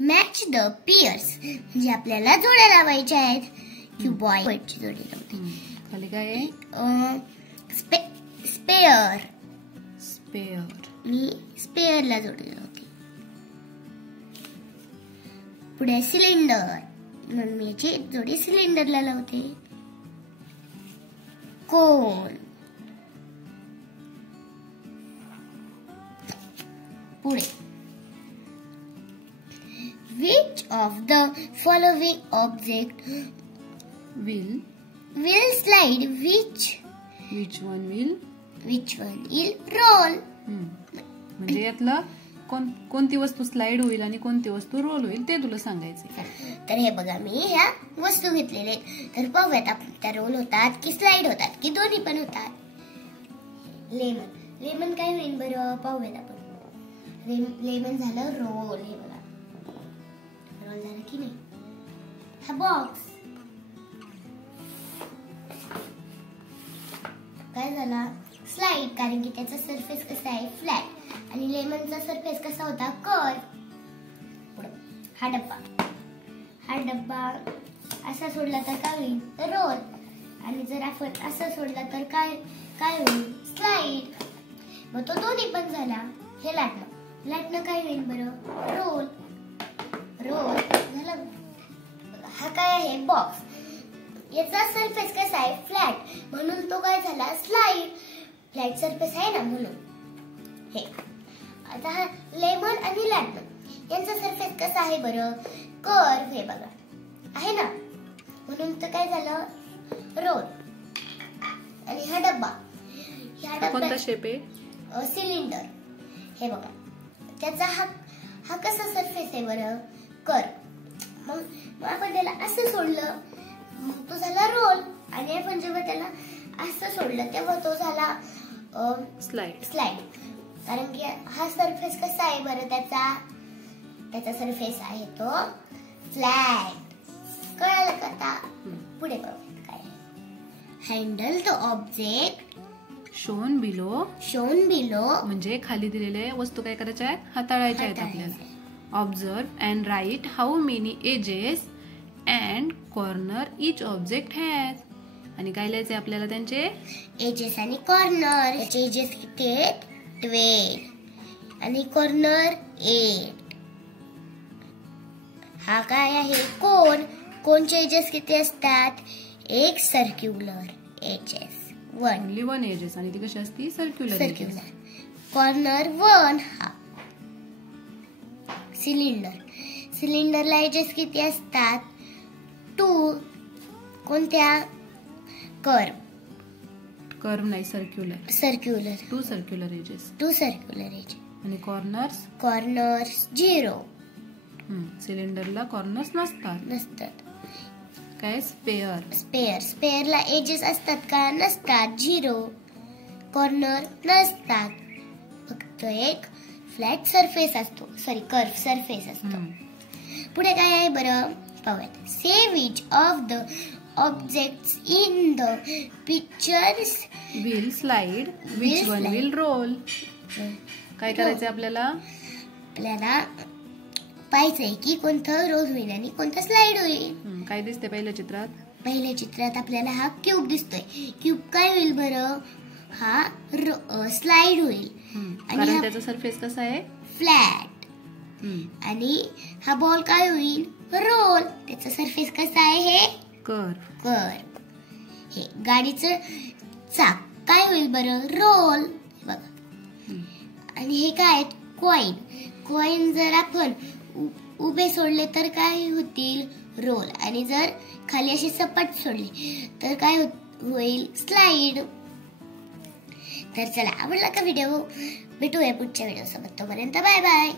Match the pairs म्हणजे आपल्याला जोड्या लावायच्या आहेत. क्यूबॉइडची जोडी लावते. खाली काय आहे? स्पेअर. मी स्पेअरला जोडी लावते. पुढे सिलेंडर, मग मी याची जोडी सिलेंडरला लावते. कोन. पुढे which of the following object will slide, which one will roll. म्हणजे यातलं कोणती वस्तू स्लाइड होईल आणि कोणती वस्तू रोल होईल ते तुला सांगायचे. तर हे बघा, मी ह्या वस्तू घेतलेले, तर पाहूयात आपण त्या रोल होतात की स्लाइड होतात की दोन्ही पण होतात. लेमन काय होईल बरं पाहूयात आपण. लेमन झालं रोल. हे बघा रोल झालं की नाही. हा बॉक्स काय झाला? स्लाइड, कारण की त्याचा सरफेस कसा आहे? फ्लॅट. आणि लेमनचा सरफेस कसा होता? कर्व. हा डब्बा असा सोडला तर काय होईल? रोल. आणि जर आपण असा सोडला तर काय होईल? स्लाइड. मग तो दोन्ही पण झाला. हे लाटणं काय होईल बरं? रोल झालं. हा काय आहे? बॉक्स. याचा सरफेस कसा आहे? फ्लॅट, म्हणून तो काय झाला? स्लाइड. फ्लॅट सरफेस आहे ना म्हणून. हे आता हा लेमन आणि लाटणं यांचा सरफेस कसा आहे बरं? कर्व. हे बघा आहे ना, म्हणून तो काय झालं? रोल. आणि हा डब्बा, कोणता शेप आहे? सिलेंडर. हे बघा त्याचा हा कसा सरफेस आहे बरं? कर्व. मग आपण त्याला असं सोडलं मग तो झाला रोल. आणि आपण जेव्हा त्याला असं सोडलं तेव्हा तो झाला स्लाइड. कारण की हा सरफेस कसा आहे बरं? त्याचा सरफेस आहे तो फ्लॅट. कळालं का आता? पुढे बघूयात काय. Handle the object shown below म्हणजे खाली दिलेले वस्तू काय करायच्या आहेत? हाताळायच्या आहेत आपल्याला. Observe and write how many edges and corner each object has. आणि काय लिहायचे आपल्याला? त्यांचे एजेस आणि कॉर्नर. याचे एजेस किती आहेत? 12 आणि कॉर्नर 8. हा काय आहे? कोनचे एजेस किती असतात? एक circular edges. Only one edges. आणि ती कशी असती? सर्क्युलर. कॉर्नर 1. हा सिलेंडरला एजेस किती असतात? 2. कोणत्या? कर्व नाही, सर्क्युलर. 2 circular edges. आणि कॉर्नर्स 0. सिलेंडरला कॉर्नर्स नसतात. काय? स्पेअरला एजेस असतात का? नसतात. 0. कॉर्नर नसतात. फक्त एक फ्लॅट सरफेस असतो. कर्व सरफेस असतो. पुढे काय आहे बरं पाहूयात. Say which of the objects in the pictures will slide, which one will roll. काय करायचंय आपल्याला पाहायचंय की कोणतं रोल होईल आणि कोणतं स्लाइड होईल. काय दिसते पहिल्या चित्रात? पहिल्या चित्रात आपल्याला हा क्यूब दिसतोय. क्यूब काय होईल बरं? हा स्लाइड होईल. आणि त्याचा सरफेस कसा आहे? फ्लॅट. आणि हा बॉल काय होईल? रोल. त्याचा सरफेस कसा आहे? हे कर्व. हे गाडीचं चाक काय होईल बरं? रोल. बघा. आणि हे काय? कॉइन जर आपण उभे सोडले तर काय होतील? रोल. आणि जर खाली अशी सपाट सोडली तर काय होईल? स्लाइड. तर चला, आवडला का व्हिडिओ? भेटूया पुढच्या व्हिडिओ सोबत. तोपर्यंत बाय बाय.